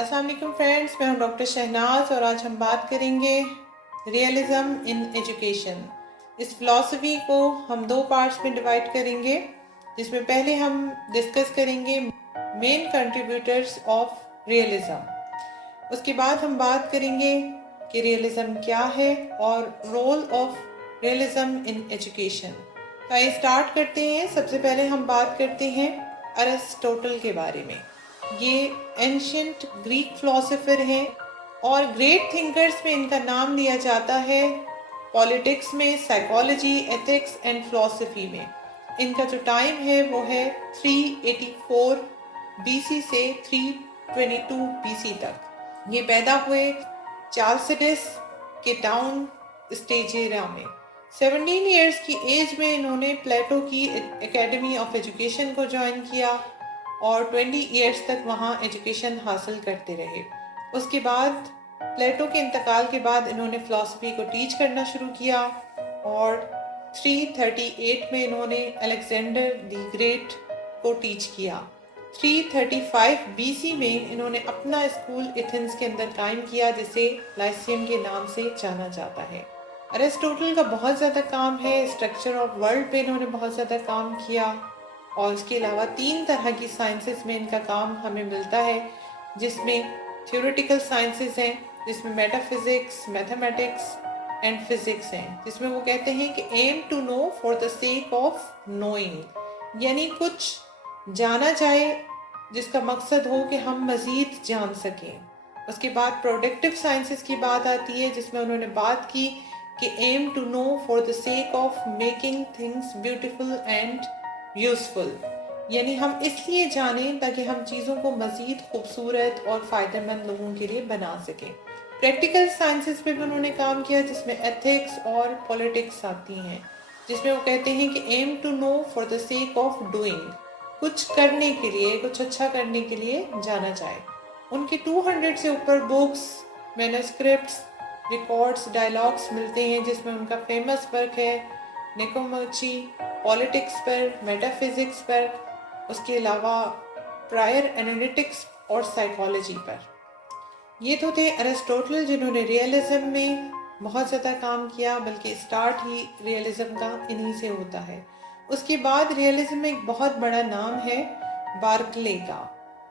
अस्सलाम वालेकुम फ्रेंड्स, मैं हूं डॉक्टर शहनाज और आज हम बात करेंगे रियलिज़म इन एजुकेशन। इस फ़िलासफ़ी को हम दो पार्ट्स में डिवाइड करेंगे, जिसमें पहले हम डिस्कस करेंगे मेन कंट्रीब्यूटर्स ऑफ रियलिज़म। उसके बाद हम बात करेंगे कि रियलिज़म क्या है और role of realism in education. तो आइए स्टार्ट करते हैं। सबसे पहले हम बात करते हैं अरिस्टोटल के बारे में। ये एंशियंट ग्रीक फिलोसोफर हैं और ग्रेट थिंकर्स में इनका नाम लिया जाता है। पॉलिटिक्स में, साइकोलॉजी, एथिक्स एंड फिलोसफी में इनका जो टाइम है वो है 384 बीसी से 322 बीसी तक। ये पैदा हुए चाल्सिडस के टाउन स्टेजेरा में। 17 इयर्स की एज में इन्होंने प्लेटो की एकेडमी ऑफ एजुकेशन को ज्वाइन किया और 20 इयर्स तक वहाँ एजुकेशन हासिल करते रहे। उसके बाद प्लेटो के इंतकाल के बाद इन्होंने फ़िलासफ़ी को टीच करना शुरू किया और 338 में इन्होंने अलेक्जेंडर द ग्रेट को टीच किया। 335 बीसी में इन्होंने अपना स्कूल एथेंस के अंदर कायम किया, जिसे लाइसियम के नाम से जाना जाता है। अरिस्टोटल का बहुत ज़्यादा काम है, स्ट्रक्चर ऑफ वर्ल्ड पे इन्होंने बहुत ज़्यादा काम किया और इसके अलावा 3 तरह की साइंसेस में इनका काम हमें मिलता है, जिसमें थ्योरेटिकल साइंसेस हैं, जिसमें मेटाफिजिक्स, मैथमेटिक्स एंड फिजिक्स हैं, जिसमें वो कहते हैं कि aim to know for the sake of knowing, यानी कुछ जाना जाए जिसका मकसद हो कि हम मज़ीद जान सकें। उसके बाद प्रोडक्टिव साइंसेस की बात आती है, जिसमें उन्होंने बात की कि aim to know for the sake of making things beautiful and useful, यानी हम इसलिए जानें ताकि हम चीज़ों को मज़ीद खूबसूरत और फ़ायदेमंद लोगों के लिए बना सकें। प्रैक्टिकल साइंसेस पे भी उन्होंने काम किया, जिसमें एथिक्स और पॉलिटिक्स आती हैं, जिसमें वो कहते हैं कि aim to know for the sake of doing, कुछ करने के लिए, कुछ अच्छा करने के लिए जाना जाए। उनके 200 से ऊपर बुक्स, मैन्युस्क्रिप्ट्स, रिकॉर्ड्स, डायलॉग्स मिलते हैं, जिसमें उनका फेमस वर्क है निकोमाची, पॉलिटिक्स पर, मेटाफिजिक्स पर, उसके अलावा प्रायर एनालिटिक्स और साइकोलॉजी पर। ये तो थे अरिस्टोटल, जिन्होंने रियलिज्म में बहुत ज़्यादा काम किया, बल्कि स्टार्ट ही रियलिज्म का इन्हीं से होता है। उसके बाद रियलिज्म में एक बहुत बड़ा नाम है बार्कले का,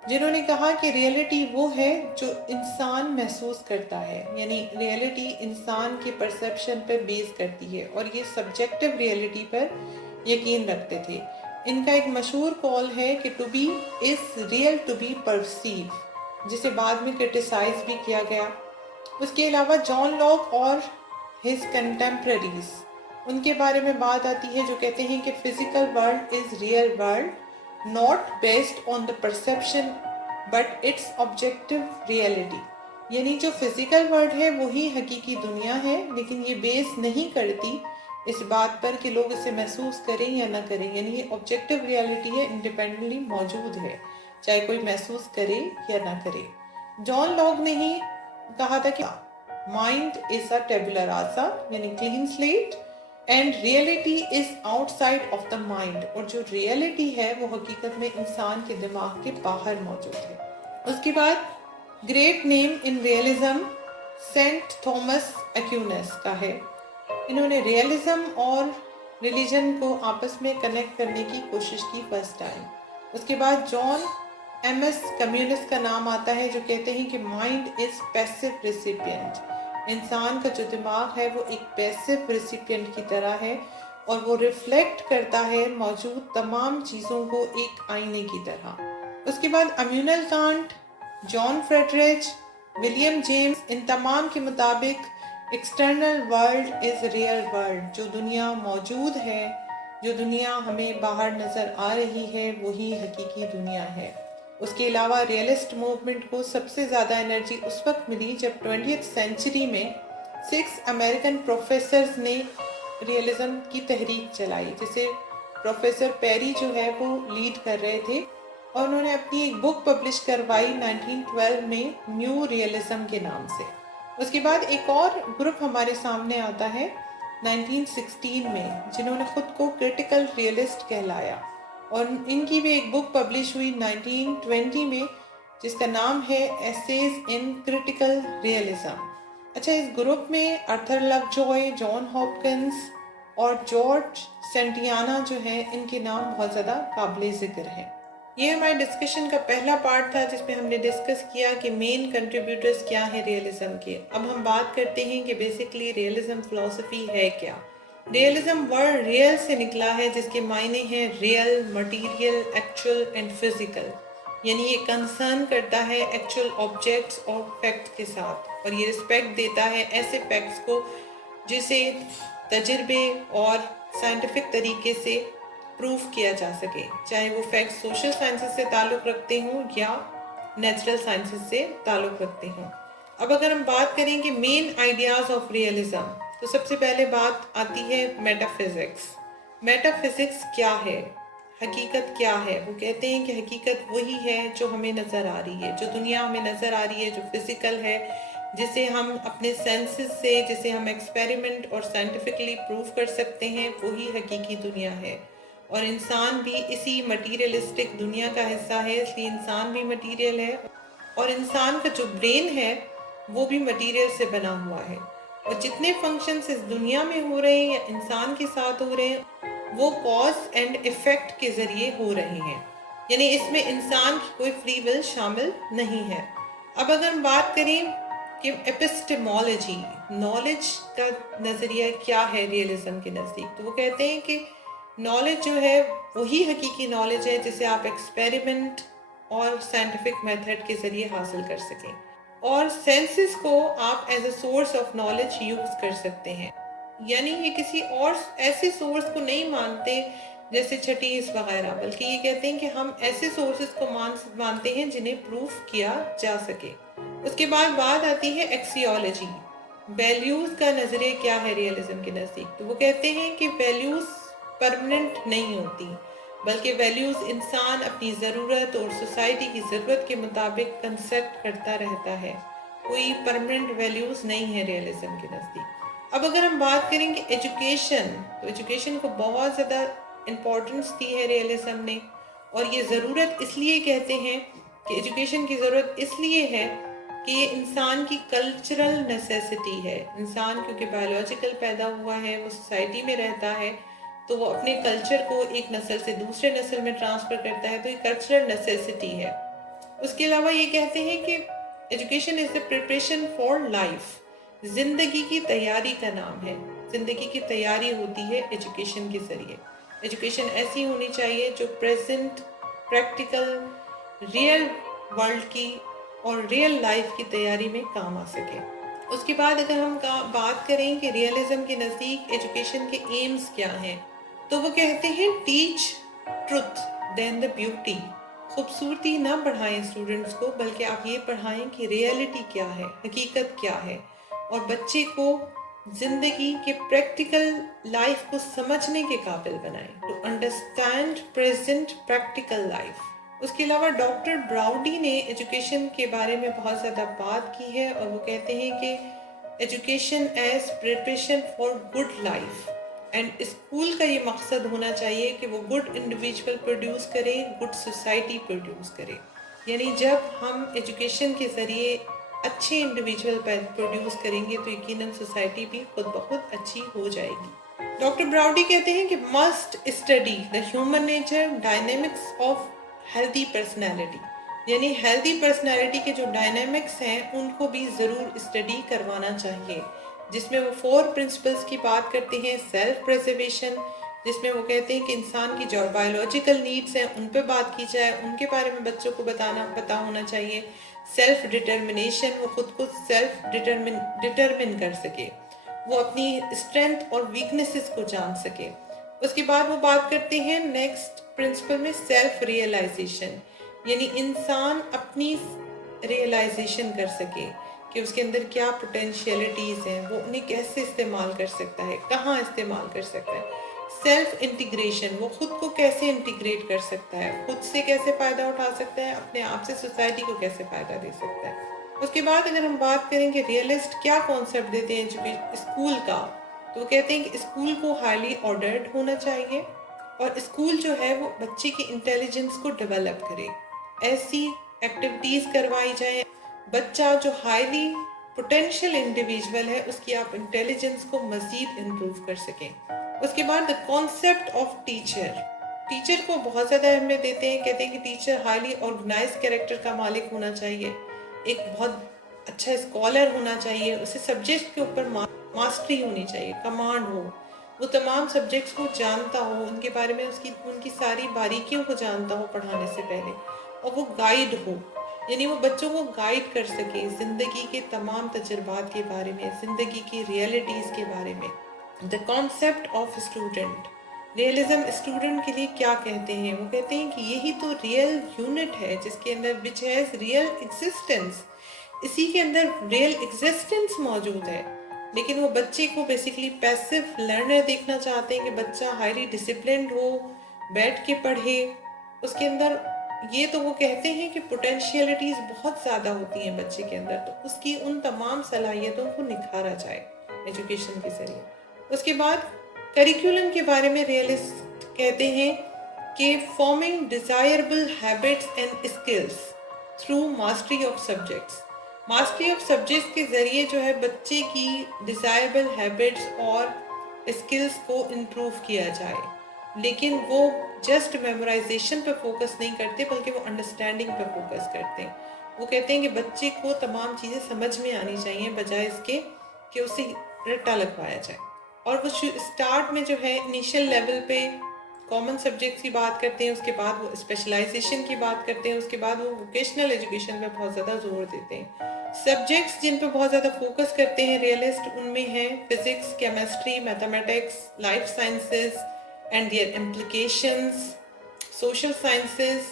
जिन्होंने कहा कि रियलिटी वो है जो इंसान महसूस करता है, यानी रियलिटी इंसान के परसेप्शन पर बेस करती है और ये सब्जेक्टिव रियलिटी पर यकीन रखते थे। इनका एक मशहूर कॉल है कि to be is real to be perceive, जिसे बाद में क्रिटिसाइज भी किया गया। उसके अलावा जॉन लॉक और हिज कंटेम्पररीज, उनके बारे में बात आती है, जो कहते हैं कि physical world is real world, not based on the perception but it's objective reality, यानी जो फिजिकल वर्ल्ड है वही हकीकी दुनिया है, लेकिन ये बेस नहीं करती इस बात पर कि लोग इसे महसूस करें या ना करें, यानी ये ऑब्जेक्टिव रियलिटी है, इंडिपेंडेंटली मौजूद है, चाहे कोई महसूस करे या ना करे। जॉन लॉक ने ही कहा था कि माइंड इज अ टेबुला रासा, यानी clean slate, and reality is outside of the mind, और जो रियलिटी है वो हकीकत में इंसान के दिमाग के बाहर मौजूद है। उसके बाद great name in realism saint Thomas Aquinas का है। इन्होंने रियलिज्म और रिलीजन को आपस में कनेक्ट करने की कोशिश की फर्स्ट टाइम। उसके बाद जॉन एमएस कम्युनिस का नाम आता है, जो कहते हैं कि माइंड इज पैसिव रिसिपिएंट, इंसान का जो दिमाग है वो एक पैसिव रिसिपिएंट की तरह है और वो रिफ्लेक्ट करता है मौजूद तमाम चीज़ों को एक आईने की तरह। उसके बाद Immanuel Kant, John Friedrich, William James, इन तमाम के मुताबिक external world is real world, जो दुनिया मौजूद है, जो दुनिया हमें बाहर नज़र आ रही है, वही हकीकी दुनिया है। उसके अलावा रियलिस्ट मूवमेंट को सबसे ज़्यादा एनर्जी उस वक्त मिली जब 20th सेंचुरी में 6 अमेरिकन प्रोफेसर्स ने रियलिज्म की तहरीक चलाई, जिसे प्रोफेसर पेरी जो है वो लीड कर रहे थे, और उन्होंने अपनी एक बुक पब्लिश करवाई 1912 में न्यू रियलिज्म के नाम से। उसके बाद एक और ग्रुप हमारे सामने आता है 1916 में, जिन्होंने खुद को क्रिटिकल रियलिस्ट कहलाया, और इनकी भी एक बुक पब्लिश हुई 1920 में جس کا نام ہے ایسیز ان کریٹیکل ریئلزم۔ اچھا، اس گروپ میں آرتھر لو جوائے، جان ہاپکنس اور جارج سینٹیانا جو ہیں، ان کے نام بہت زیادہ قابل ذکر ہیں۔ یہ ہمارے ڈسکشن کا پہلا پارٹ تھا جس میں ہم نے ڈسکس کیا کہ مین کنٹریبیوٹرز کیا ہیں ریئلزم کے۔ اب ہم بات کرتے ہیں کہ بیسکلی ریئلزم فلسفی ہے کیا۔ ریئلزم ورڈ ریئل سے نکلا ہے، جس کے معنی ہیں real, material, actual and physical, یعنی یہ کنسرن کرتا ہے ایکچوئل آبجیکٹس اور فیکٹ کے ساتھ، اور یہ رسپیکٹ دیتا ہے ایسے فیکٹس کو جسے تجربے اور سائنٹیفک طریقے سے پروف کیا جا سکے، چاہے وہ فیکٹ سوشل سائنسز سے تعلق رکھتے ہوں یا نیچرل سائنسز سے تعلق رکھتے ہوں۔ اب اگر ہم بات کریں کہ مین آئیڈیاز آف ریئلزم، تو سب سے پہلے بات آتی ہے میٹا فزکس۔ میٹا فزکس کیا ہے؟ حقیقت کیا ہے؟ وہ کہتے ہیں کہ حقیقت وہی ہے جو ہمیں نظر آ رہی ہے، جو دنیا ہمیں نظر آ رہی ہے، جو فزیکل ہے، جسے ہم اپنے سینسز سے، جسے ہم ایکسپیریمنٹ اور سائنٹیفکلی پروف کر سکتے ہیں، وہی حقیقی دنیا ہے۔ اور انسان بھی اسی مٹیریلسٹک دنیا کا حصہ ہے، اس لیے انسان بھی مٹیریل ہے، اور انسان کا جو برین ہے وہ بھی مٹیریل سے بنا ہوا ہے، اور جتنے فنکشنز اس دنیا میں ہو رہے ہیں یا انسان کے ساتھ ہو رہے ہیں وہ کاز اینڈ ایفیکٹ کے ذریعے ہو رہے ہیں، یعنی اس میں انسان کی کوئی فری ول شامل نہیں ہے۔ اب اگر ہم بات کریں کہ ایپسٹیمولوجی، نالج کا نظریہ کیا ہے ریئلزم کے نزدیک، تو وہ کہتے ہیں کہ نالج جو ہے وہی حقیقی نالج ہے جسے آپ ایکسپیریمنٹ اور سائنٹیفک میتھڈ کے ذریعے حاصل کر سکیں، اور سینسز کو آپ as a source of knowledge use کر سکتے ہیں، یعنی یہ کسی اور ایسے سورس کو نہیں مانتے جیسے چھٹیس وغیرہ، بلکہ یہ کہتے ہیں کہ ہم ایسے سورسز کو مانتے ہیں جنہیں پروف کیا جا سکے۔ اس کے بعد بات آتی ہے ایکسیولوجی، ویلیوز کا نظریہ کیا ہے ریئلزم کے نزدیک، تو وہ کہتے ہیں کہ ویلیوز پرماننٹ نہیں ہوتی، بلکہ ویلیوز انسان اپنی ضرورت اور سوسائٹی کی ضرورت کے مطابق کنسپٹ کرتا رہتا ہے، کوئی پرماننٹ ویلیوز نہیں ہے ریئلزم کے نزدیک۔ اب اگر ہم بات کریں کہ ایجوکیشن، تو ایجوکیشن کو بہت زیادہ امپورٹنس دی ہے ریئلزم نے، اور یہ ضرورت اس لیے کہتے ہیں کہ ایجوکیشن کی ضرورت اس لیے ہے کہ یہ انسان کی کلچرل نیسیسٹی ہے۔ انسان کیونکہ بایولوجیکل پیدا ہوا ہے، وہ سوسائٹی میں رہتا ہے، تو وہ اپنے کلچر کو ایک نسل سے دوسرے نسل میں ٹرانسفر کرتا ہے، تو یہ کلچرل نیسیسٹی ہے۔ اس کے علاوہ یہ کہتے ہیں کہ education is a preparation for life, زندگی کی تیاری کا نام ہے، زندگی کی تیاری ہوتی ہے ایجوکیشن کے ذریعے۔ ایجوکیشن ایسی ہونی چاہیے جو پریزنٹ، پریکٹیکل، ریئل ورلڈ کی اور ریئل لائف کی تیاری میں کام آ سکے۔ اس کے بعد اگر ہم بات کریں کہ ریئلزم کے نزدیک ایجوکیشن کے ایمز کیا ہیں، تو وہ کہتے ہیں teach truth then the beauty, خوبصورتی نہ پڑھائیں اسٹوڈنٹس کو، بلکہ آپ یہ پڑھائیں کہ ریئلٹی کیا ہے، حقیقت کیا ہے، اور بچے کو زندگی کے پریکٹیکل لائف کو سمجھنے کے قابل بنائیں، to understand present practical life. اس کے علاوہ ڈاکٹر براؤڈی نے ایجوکیشن کے بارے میں بہت زیادہ بات کی ہے، اور وہ کہتے ہیں کہ education as preparation for good life, and school کا یہ مقصد ہونا چاہیے کہ وہ گڈ انڈیویجول پروڈیوس کرے، گڈ سوسائٹی پروڈیوس کرے، یعنی جب ہم ایجوکیشن کے ذریعے اچھے انڈیویجول پروڈیوس کریں گے تو یقیناً سوسائٹی بھی خود بخود اچھی ہو جائے گی۔ ڈاکٹر براؤڈی کہتے ہیں کہ must study the human nature dynamics of healthy personality, یعنی ہیلدی پرسنالٹی کے جو ڈائنامکس ہیں ان کو بھی ضرور اسٹڈی کروانا چاہیے، جس میں وہ 4 پرنسپلز کی بات کرتے ہیں۔ سیلف پریزرویشن، جس میں وہ کہتے ہیں کہ انسان کی جو بایولوجیکل نیڈز ہیں ان پہ بات کی جائے، ان کے بارے میں بچوں کو پتا ہونا چاہیے۔ سیلف ڈٹرمنیشن، وہ خود کو سیلف ڈٹرمن کر سکے، وہ اپنی اسٹرینتھ اور ویکنیسز کو جان سکے۔ اس کے بعد وہ بات کرتے ہیں نیکسٹ پرنسپل میں سیلف ریئلائزیشن، یعنی انسان اپنی ریئلائزیشن کر سکے کہ اس کے اندر کیا پوٹینشیلٹیز ہیں، وہ انہیں کیسے استعمال کر سکتا ہے، کہاں استعمال کر سکتا ہے۔ سیلف انٹیگریشن، وہ خود کو کیسے انٹیگریٹ کر سکتا ہے، خود سے کیسے فائدہ اٹھا سکتا ہے، اپنے آپ سے سوسائٹی کو کیسے فائدہ دے سکتا ہے۔ اس کے بعد اگر ہم بات کریں کہ ریئلسٹ کیا کانسیپٹ دیتے ہیں اسکول کا، تو وہ کہتے ہیں کہ اسکول کو ہائیلی آرڈرڈ ہونا چاہیے، اور اسکول جو ہے وہ بچے کی انٹیلیجنس کو ڈیولپ کرے، ایسی एक्टिविटीज़ करवाई जाए। बच्चा जो हाईली पोटेंशियल इंडिविजुअल है उसकी आप इंटेलिजेंस को मज़ीद इम्प्रूव कर सकें। उसके बाद द कॉन्सेप्ट ऑफ टीचर को बहुत ज़्यादा अहमियत देते हैं। कहते हैं कि टीचर हाईली ऑर्गेनाइज कैरेक्टर का मालिक होना चाहिए, एक बहुत अच्छा स्कॉलर होना चाहिए, उसे सब्जेक्ट के ऊपर मास्टरी होनी चाहिए, कमांड हो, वो तमाम सब्जेक्ट्स को जानता हो, उनके बारे में उनकी सारी बारीकियों को जानता हो पढ़ाने से पहले, और वो गाइड हो, यानी वो बच्चों को गाइड कर सके ज़िंदगी के तमाम तजुर्बात के बारे में, ज़िंदगी की रियलिटीज़ के बारे में। The concept of student, realism student के लिए क्या कहते हैं? वो कहते हैं कि यही तो रियल यूनिट है जिसके अंदर विच हैज़ रियल एग्जिस्टेंस, इसी के अंदर रियल एग्जिस्टेंस मौजूद है। लेकिन वो बच्चे को बेसिकली पैसिव लर्नर देखना चाहते हैं कि बच्चा हाईली डिसिप्लिन्ड हो, बैठ के पढ़े, उसके अंदर ये तो वो कहते हैं कि पोटेंशियलिटीज़ बहुत ज़्यादा होती हैं बच्चे के अंदर, तो उसकी उन तमाम सलाहियतों को निखारा जाए एजुकेशन के ज़रिए। उसके बाद करिकुलम के बारे में रियलिस्ट कहते हैं कि forming desirable habits and skills through mastery of subjects, mastery of subjects के ज़रिए जो है बच्चे की डिज़ायरेबल हैबिट्स और स्किल्स को इम्प्रूव किया जाए। लेकिन वो जस्ट मेमोराइजेशन पे फोकस नहीं करते बल्कि वो अंडरस्टैंडिंग पे फोकस करते हैं। वो कहते हैं कि बच्चे को तमाम चीज़ें समझ में आनी चाहिए बजाय इसके कि उसे रट्टा लगवाया जाए। और वो स्टार्ट में जो है इनिशियल लेवल पे कॉमन सब्जेक्ट्स की बात करते हैं, उसके बाद वो स्पेशलाइजेशन की बात करते हैं, उसके बाद वो वोकेशनल एजुकेशन पे बहुत ज़्यादा जोर देते हैं। सब्जेक्ट्स जिन पे बहुत ज़्यादा फोकस करते हैं रियलिस्ट, उनमें हैं physics, chemistry, mathematics, life sciences and their implications, social sciences,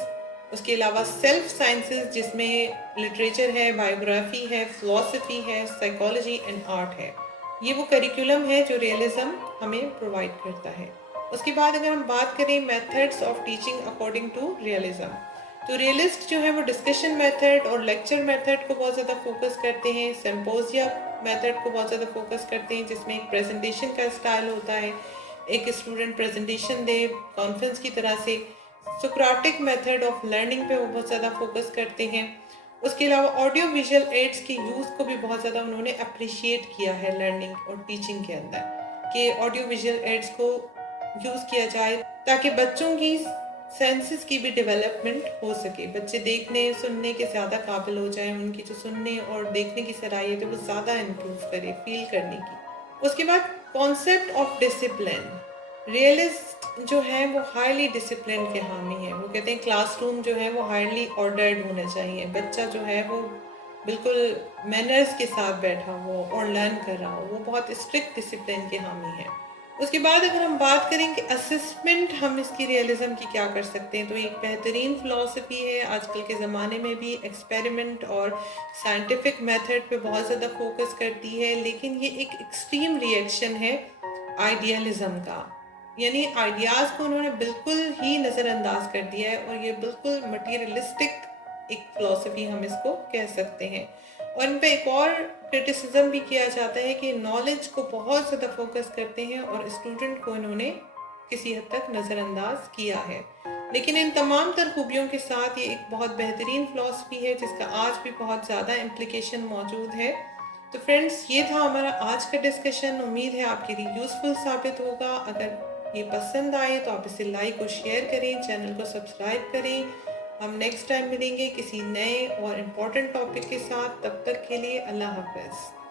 उसके अलावा सेल्फ साइंसेस जिसमें लिटरेचर है, बायोग्राफी है, फिलॉसफी है, साइकोलॉजी एंड आर्ट है। ये वो करिकुलम है जो रियलिज्म हमें प्रोवाइड करता है। उसके बाद अगर हम बात करें methods of teaching according to realism, तो रियलिस्ट जो है वो डिस्कशन मेथड और लेक्चर मेथड को बहुत ज़्यादा फोकस करते हैं, सिम्पोजिया मेथड को बहुत ज़्यादा फोकस करते हैं जिसमें एक प्रेजेंटेशन का स्टाइल होता है, एक स्टूडेंट प्रेजेंटेशन दे कॉन्फ्रेंस की तरह से। सोक्राटिक मेथड ऑफ लर्निंग पे वो बहुत ज़्यादा फोकस करते हैं। उसके अलावा ऑडियो विजुअल एड्स के यूज़ को भी बहुत ज़्यादा उन्होंने अप्रिशिएट किया है लर्निंग और टीचिंग के अंदर, कि ऑडियो विजुअल एड्स को यूज़ किया जाए ताकि बच्चों की सेंसेस की भी डेवलपमेंट हो सके, बच्चे देखने सुनने के ज़्यादा काबिल हो जाएं, उनकी जो सुनने और देखने की सलाहियत है वो ज़्यादा इम्प्रूव करे फील करने की। उसके बाद कॉन्सेप्ट ऑफ डिसिप्लिन, रियलिस्ट जो है वो हाईली डिसिप्लिन के हामी है। वो कहते हैं क्लासरूम जो है वो हाईली ऑर्डर्ड होना चाहिए, बच्चा जो है वो बिल्कुल मैनर्स के साथ बैठा हो और लर्न कर रहा हो, वो बहुत स्ट्रिक्ट डिसिप्लिन के हामी है। उसके बाद अगर हम बात करें कि असेसमेंट हम इसकी रियलिज्म की क्या कर सकते हैं, तो एक बेहतरीन फ़िलासफ़ी है। आजकल के ज़माने में भी एक्सपेरिमेंट और साइंटिफिक मेथड पे बहुत ज़्यादा फोकस करती है, लेकिन ये एक एक्सट्रीम रिएक्शन है आइडियलिज्म का, यानी आइडियाज़ को उन्होंने बिल्कुल ही नज़रअंदाज कर दिया है और ये बिल्कुल मटीरियलिस्टिक एक फ़िलासफ़ी हम इसको कह सकते हैं। और इन पे एक और क्रिटिसिज्म भी किया जाता है कि नॉलेज को बहुत ज़्यादा फोकस करते हैं और स्टूडेंट को इन्होंने किसी हद तक नज़रअंदाज किया है। लेकिन इन तमाम तर खूबियों के साथ ये एक बहुत बेहतरीन फ़िलासफ़ी है जिसका आज भी बहुत ज़्यादा इम्प्लीकेशन मौजूद है। तो फ्रेंड्स, ये था हमारा आज का डिस्कशन। उम्मीद है आपके लिए यूज़फुल साबित होगा। अगर ये पसंद आए तो आप इसे लाइक और शेयर करें, चैनल को सब्सक्राइब करें। हम नेक्स्ट टाइम मिलेंगे किसी नए और इम्पोर्टेंट टॉपिक के साथ। तब तक के लिए अल्लाह हाफ़िज़।